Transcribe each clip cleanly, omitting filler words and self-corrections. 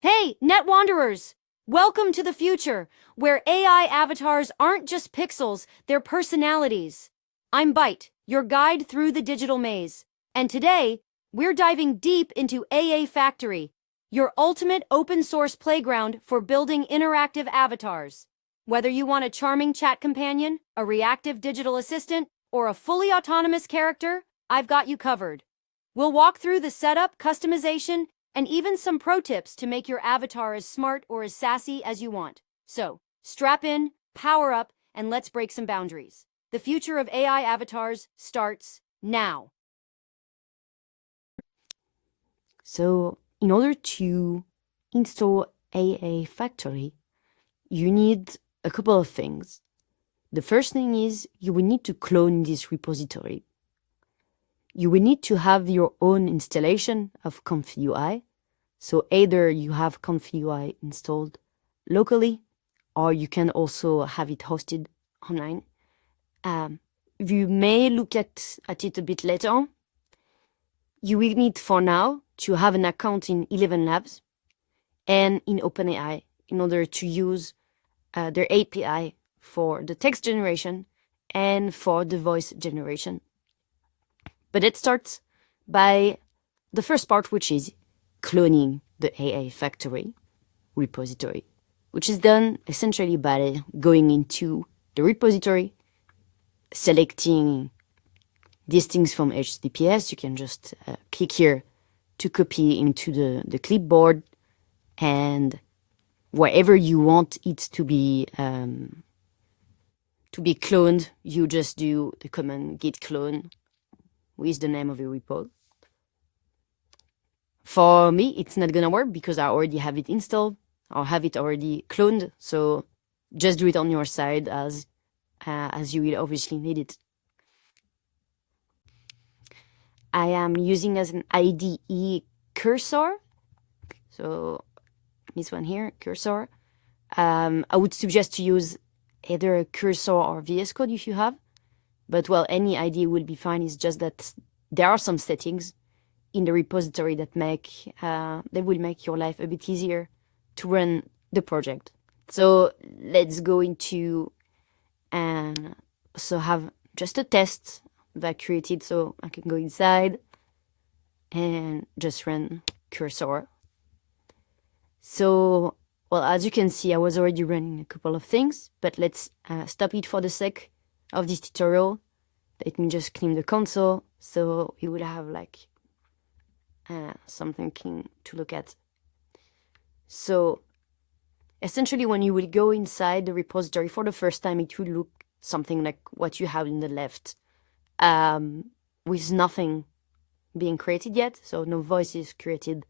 Hey, Net Wanderers! Welcome to the future, where AI avatars aren't just pixels, they're personalities. I'm Byte, your guide through the digital maze. And today, we're diving deep into AAFactory, your ultimate open source playground for building interactive avatars. Whether you want a charming chat companion, a reactive digital assistant, or a fully autonomous character, I've got you covered. We'll walk through the setup, customization, and even some pro tips to make your avatar as smart or as sassy as you want. So, strap in, power up, and let's break some boundaries. The future of AI avatars starts now. So, in order to install AAFactory, you need a couple of things. The first thing is you will need to clone this repository. You will need to have your own installation of ComfyUI. So either you have ComfyUI installed locally, or you can also have it hosted online. You may look at it a bit later on. You will need for now to have an account in 11 Labs and in OpenAI in order to use their API for the text generation and for the voice generation. But it starts by the first part, which is cloning the AAFactory repository, which is done essentially by going into the repository, selecting these things from HTTPS. You can just click here to copy into the clipboard, and wherever you want it to be cloned, you just do the command git clone with the name of your repo. For me, it's not gonna work because I already have it installed or have it already cloned. So just do it on your side as you will obviously need it. I am using as an IDE cursor. So this one here, cursor. I would suggest to use either a cursor or VS Code if you have. But well, any IDE will be fine. It's just that there are some settings in the repository that will make your life a bit easier to run the project. So let's go into so have just a test that created, so I can go inside and just run cursor. So, well, as you can see, I was already running a couple of things, but let's stop it for the sake of this tutorial. Let me just clean the console so you will have like something to look at. So essentially, when you will go inside the repository for the first time, it will look something like what you have in the left, with nothing being created yet. So no voices created,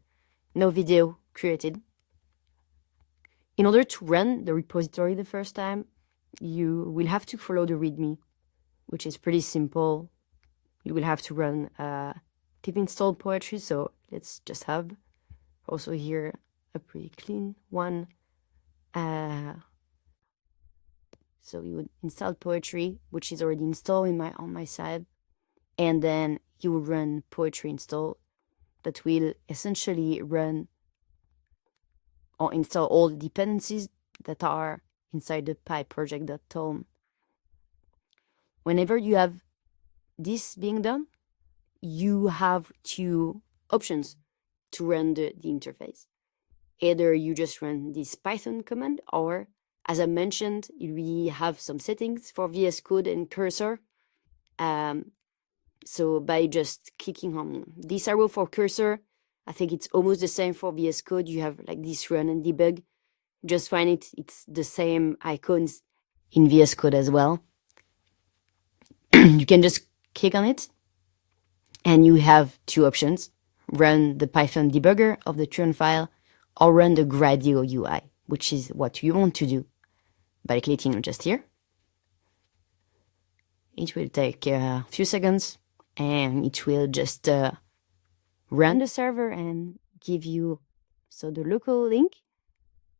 no video created. In order to run the repository the first time, you will have to follow the README, which is pretty simple. You will have to run pip install poetry. So let's just have also here a pretty clean one. So you would install poetry, which is already installed on my side, and then you will run poetry install that will essentially run or install all the dependencies that are inside the py_project.tom. Whenever you have this being done, you have two options to run the interface. Either you just run this Python command, or as I mentioned, we have some settings for VS Code and cursor. So by just clicking on this arrow for cursor, I think it's almost the same for VS Code. You have like this run and debug. Just find it's the same icons in VS Code as well. You can just click on it, and you have two options: run the Python debugger of the churn file, or run the Gradio UI, which is what you want to do. By clicking just here, it will take a few seconds, and it will just run the server and give you the local link.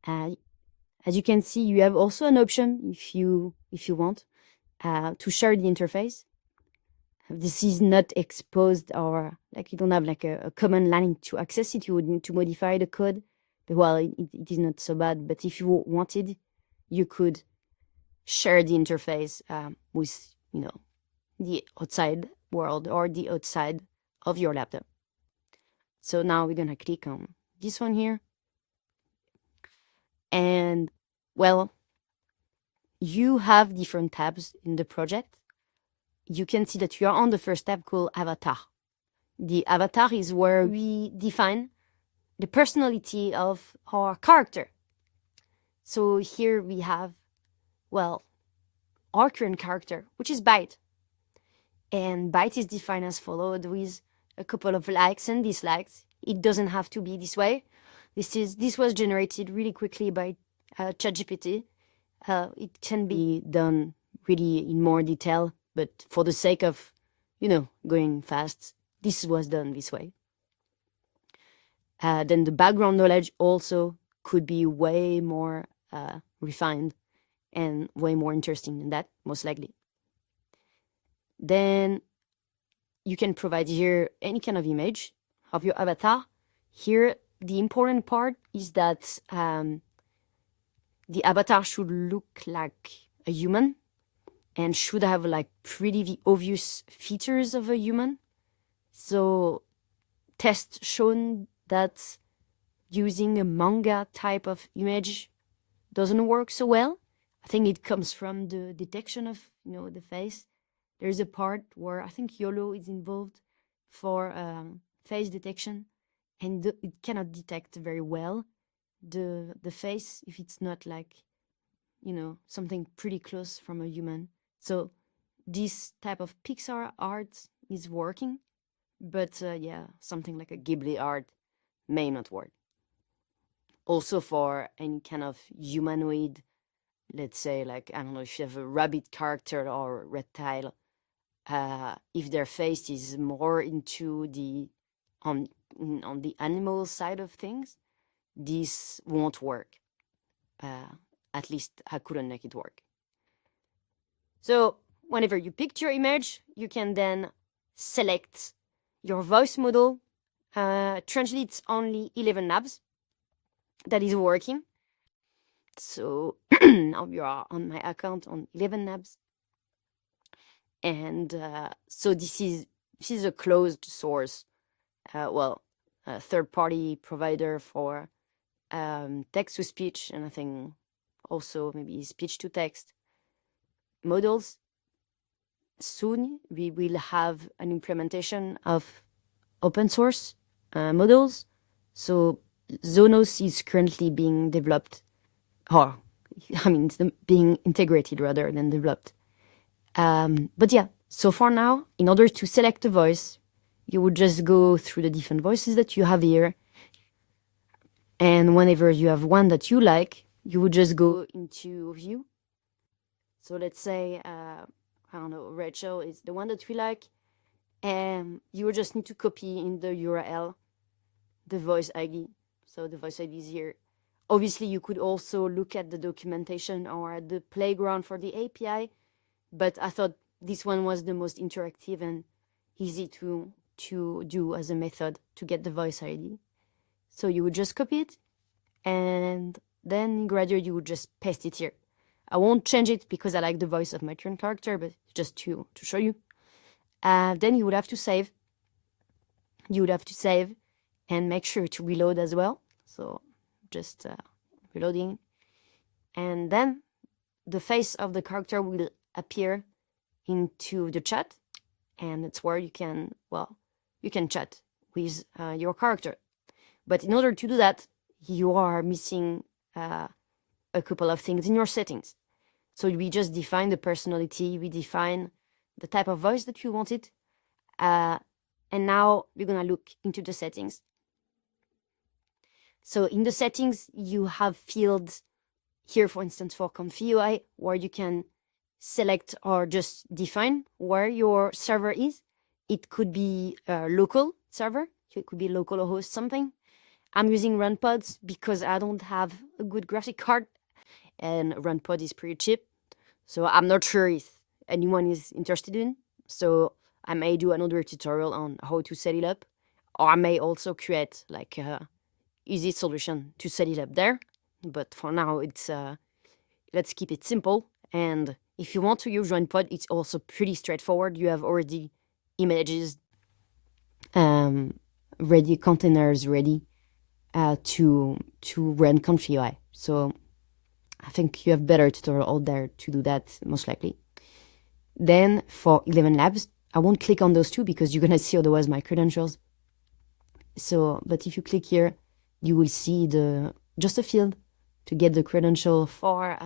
As you can see, you have also an option if you want to share the interface. This is not exposed, or like you don't have like a command line to access it. You would need to modify the code well, it is not so bad, but if you wanted, you could share the interface with, the outside world or the outside of your laptop. So now we're gonna click on this one here. And well, you have different tabs in the project. You can see that you are on the first tab called Avatar. The avatar is where we define the personality of our character. So here we have, well, our current character, which is Byte. And Byte is defined as followed with a couple of likes and dislikes. It doesn't have to be this way. This was generated really quickly by ChatGPT. It can be done really in more detail, but for the sake of, going fast, this was done this way. Then the background knowledge also could be way more refined and way more interesting than that, most likely. Then you can provide here any kind of image of your avatar. Here, the important part is that the avatar should look like a human and should have like pretty the obvious features of a human. So tests shown that using a manga type of image doesn't work so well. I think it comes from the detection of, the face. There's a part where I think YOLO is involved for face detection, and it cannot detect very well the face if it's not like, something pretty close from a human. So this type of Pixar art is working, but yeah, something like a Ghibli art may not work. Also for any kind of humanoid, let's say, like, I don't know, if you have a rabbit character or a reptile, if their face is more into the on the animal side of things, this won't work. At least I couldn't make it work. So whenever you picked your image, you can then select your voice model. Translates only 11 labs. That is working. So now you are on my account on 11 labs. And so this is a closed source, a third-party provider for text-to-speech, and I think also maybe speech-to-text models. Soon we will have an implementation of open source models. So Zonos is currently being developed, or it's being integrated rather than developed. But yeah, so for now, in order to select a voice, you would just go through the different voices that you have here. And whenever you have one that you like, you would just go into view. So let's say, I don't know, Rachel is the one that we like. And you would just need to copy in the URL the voice ID. So the voice ID is here. Obviously, you could also look at the documentation or at the playground for the API. But I thought this one was the most interactive and easy to do as a method to get the voice ID. So you would just copy it, and then in Graduate you would just paste it here. I won't change it because I like the voice of my current character, but just to show you. Then you would have to save. You would have to save and make sure to reload as well. So just reloading. And then the face of the character will appear into the chat, and it's where you can chat with your character. But in order to do that, you are missing a couple of things in your settings. So we just define the personality, we define the type of voice that you wanted, and now we're gonna look into the settings. So in the settings, you have fields here, for instance, for ComfyUI, where you can select or just define where your server is. It could be a local server, it could be localhost something. I'm using RunPods because I don't have a good graphic card, and RunPod is pretty cheap. So I'm not sure if anyone is interested in. So I may do another tutorial on how to set it up, or I may also create like easy solution to set it up there. But for now, it's let's keep it simple. And if you want to use RunPod, it's also pretty straightforward. You have already images, ready, containers ready to run ConfUI. So I think you have better tutorial out there to do that, most likely. Then for 11 labs, I won't click on those two because you're gonna see otherwise my credentials. So, but if you click here, you will see just a field to get the credential for,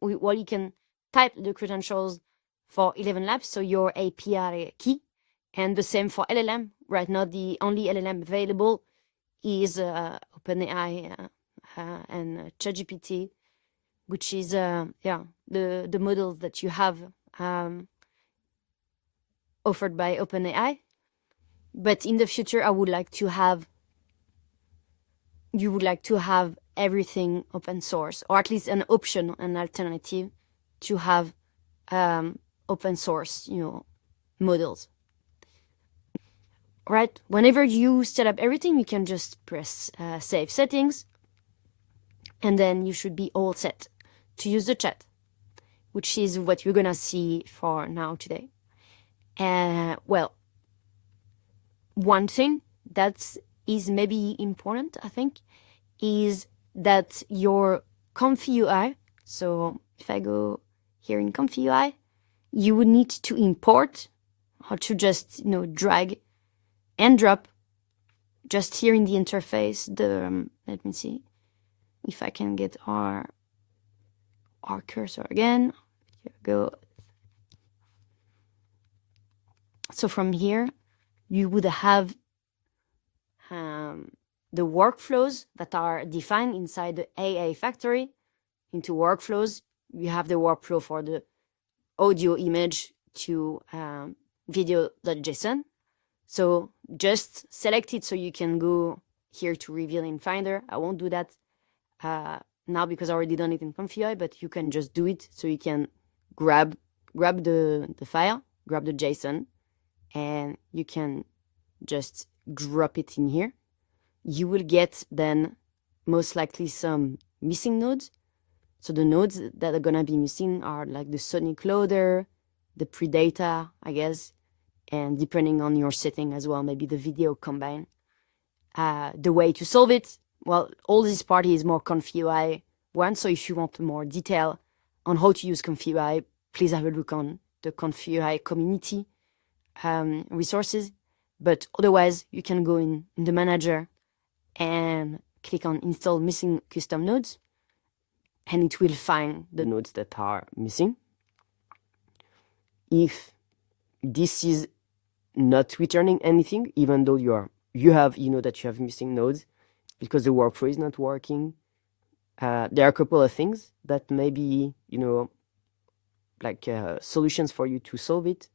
well, you can type the credentials for 11 labs, so your API key, and the same for LLM. Right now, the only LLM available is OpenAI and ChatGPT, which is the models that you have offered by OpenAI. But in the future, you would like to have everything open source, or at least an option, an alternative to have open source, models. Right? Whenever you set up everything, you can just press Save Settings, and then you should be all set to use the chat, which is what you're gonna see for now today. Well, one thing that is maybe important, I think, is that your ConfUI, so if I go here in ConfUI, you would need to import, or to just, drag and drop just here in the interface, let me see if I can get our cursor again. Here we go. So from here, you would have the workflows that are defined inside the AAFactory. Into workflows, you have the workflow for the audio image to video.json. So just select it so you can go here to reveal in Finder. I won't do that now because I already done it in ConfUI, but you can just do it so you can grab the file, grab the JSON, and you can just drop it in here. You will get then most likely some missing nodes. So the nodes that are gonna be missing are like the Sonic loader, the pre-data, I guess, and depending on your setting as well, maybe the video combine. The way to solve it, well, all this part is more ConfUI one. So if you want more detail on how to use ConfUI, please have a look on the ConfUI community resources. But otherwise, you can go in the manager and click on Install Missing Custom Nodes, and it will find the nodes that are missing. If this is not returning anything, even though you have that you have missing nodes because the workflow is not working, there are a couple of things that maybe solutions for you to solve it.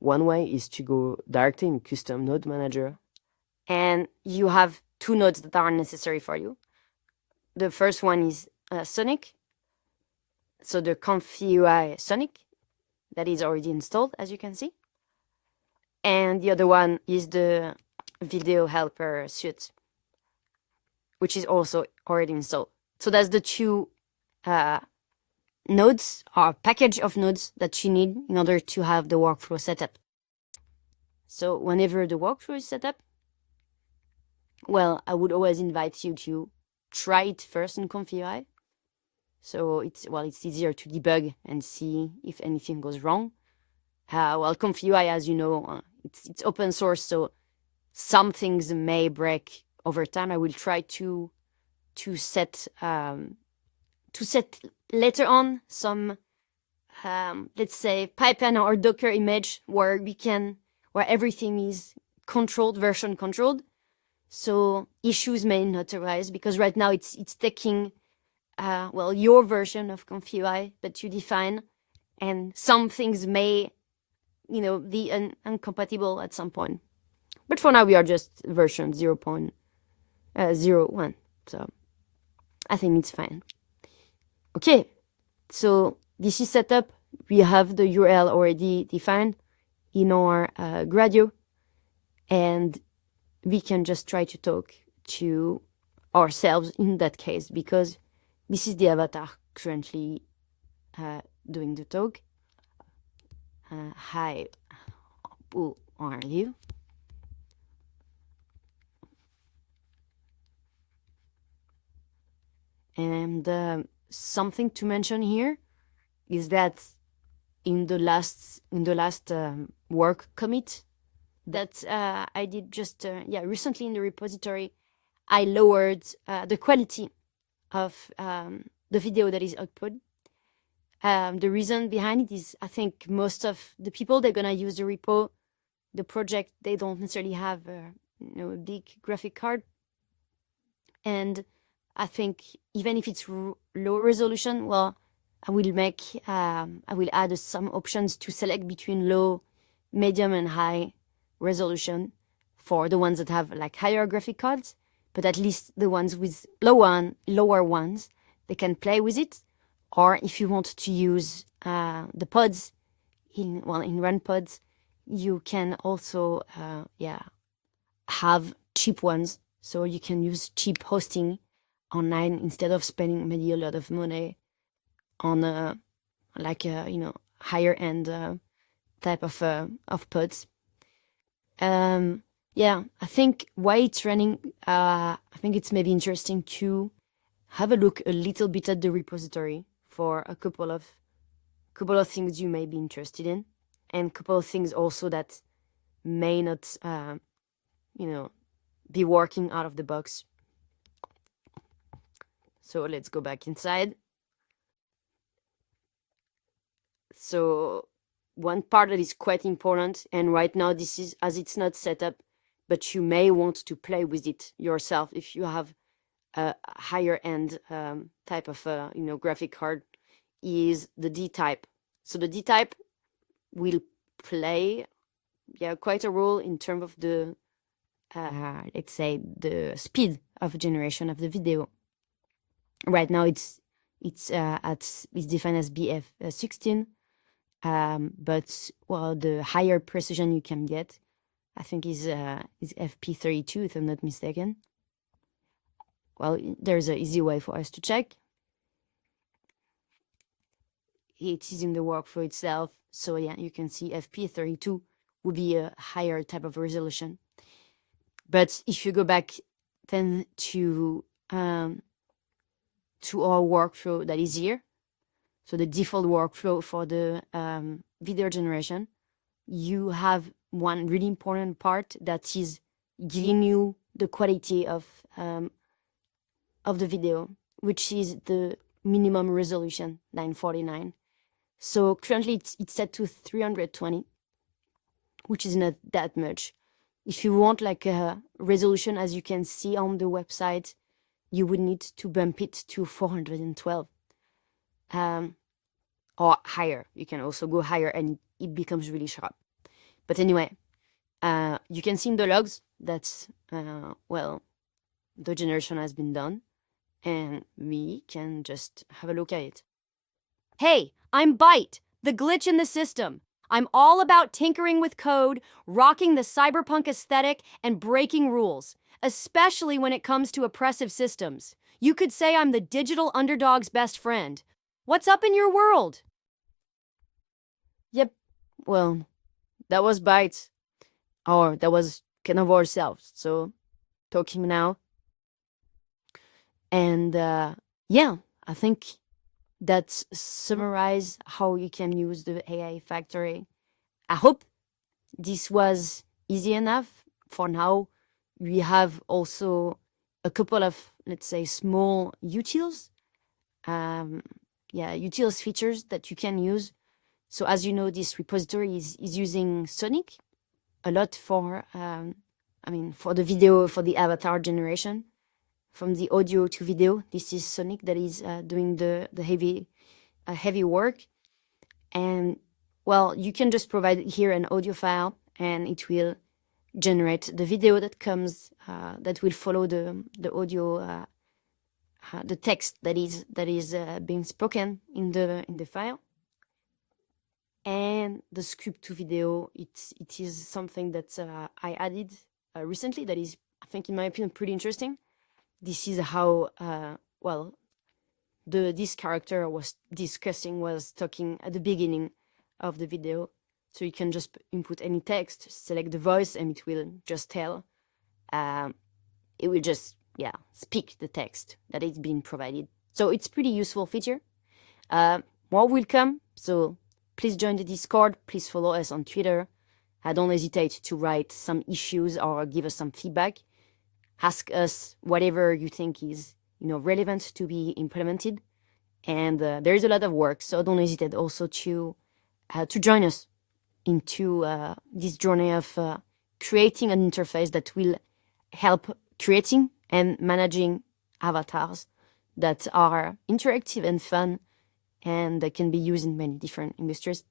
One way is to go directly in Custom Node Manager, and you have two nodes that are necessary for you. The first one is Sonic, so the ConfUI Sonic that is already installed, as you can see. And the other one is the Video Helper Suite, which is also already installed. So that's the two nodes or package of nodes that you need in order to have the workflow set up. So whenever the workflow is set up, well, I would always invite you to try it first in ConfUI. So it's easier to debug and see if anything goes wrong. Well, ConfUI, as you know, it's open source, so some things may break over time. I will try to set later on some let's say pipeline or Docker image where everything is version controlled, so issues may not arise, because right now it's taking your version of ConfUI that you define, and some things may be incompatible at some point. But for now we are just version 0.01, so I think it's fine. Okay, so this is set up. We have the URL already defined in our Gradio, and we can just try to talk to ourselves in that case, because this is the avatar currently doing the talk. Hi, who are you? And something to mention here is that in the last work commit that I did just recently in the repository, I lowered the quality of the video that is output. The reason behind it is I think most of the people they're gonna use the repo, the project, they don't necessarily have a big graphic card, and I think even if it's low resolution, well, I will add some options to select between low, medium, and high resolution for the ones that have like higher graphic cards. But at least the ones with lower ones, they can play with it. Or if you want to use the pods in run pods, you can also have cheap ones. So you can use cheap hosting online instead of spending maybe a lot of money on higher end type of pods. I think why it's running, I think it's maybe interesting to have a look a little bit at the repository for a couple of things you may be interested in, and a couple of things also that may not be working out of the box. So let's go back inside. So one part that is quite important, and right now this is as it's not set up, but you may want to play with it yourself if you have a higher end type of graphic card, is the D type. So the D type will play quite a role in terms of the let's say the speed of generation of the video. Right now it's defined as BF16, but well, the higher precision you can get, I think, is FP32 if I'm not mistaken. Well, there's an easy way for us to check. It is in the workflow itself, so yeah, you can see FP32 would be a higher type of resolution. But if you go back then to our workflow that is here, so the default workflow for the video generation, you have one really important part that is giving you the quality of the video, which is the minimum resolution 949. So currently it's set to 320, which is not that much. If you want like a resolution, as you can see on the website, you would need to bump it to 412 or higher. You can also go higher and it becomes really sharp. But anyway, you can see in the logs that the generation has been done, and we can just have a look at it. Hey, I'm Byte, the glitch in the system. I'm all about tinkering with code, rocking the cyberpunk aesthetic, and breaking rules, especially when it comes to oppressive systems. You could say I'm the digital underdog's best friend. What's up in your world? Yep, well, that was Byte, or that was kind of ourselves, so talking now. And I think that summarize how you can use the AAFactory. I hope this was easy enough. For now, we have also a couple of, let's say, small utils, utils features that you can use. So as you know, this repository is using Sonic a lot for, for the video, for the avatar generation. From the audio to video, this is Sonic that is doing the heavy work. And well, you can just provide here an audio file, and it will generate the video that comes that will follow the audio, the text that is being spoken in the file. And the script to video, it is something that I added recently that is, I think, in my opinion, pretty interesting. this is how, well, this character was talking at the beginning of the video. So you can just input any text, select the voice, and it will just tell. It will just, yeah, speak the text that is being provided. So it's pretty useful feature. More will come, so please join the Discord. Please follow us on Twitter. Don't hesitate to write some issues or give us some feedback. Ask us whatever you think is, relevant to be implemented. And there is a lot of work, so don't hesitate also to join us into this journey of creating an interface that will help creating and managing avatars that are interactive and fun and that can be used in many different industries.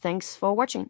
Thanks for watching.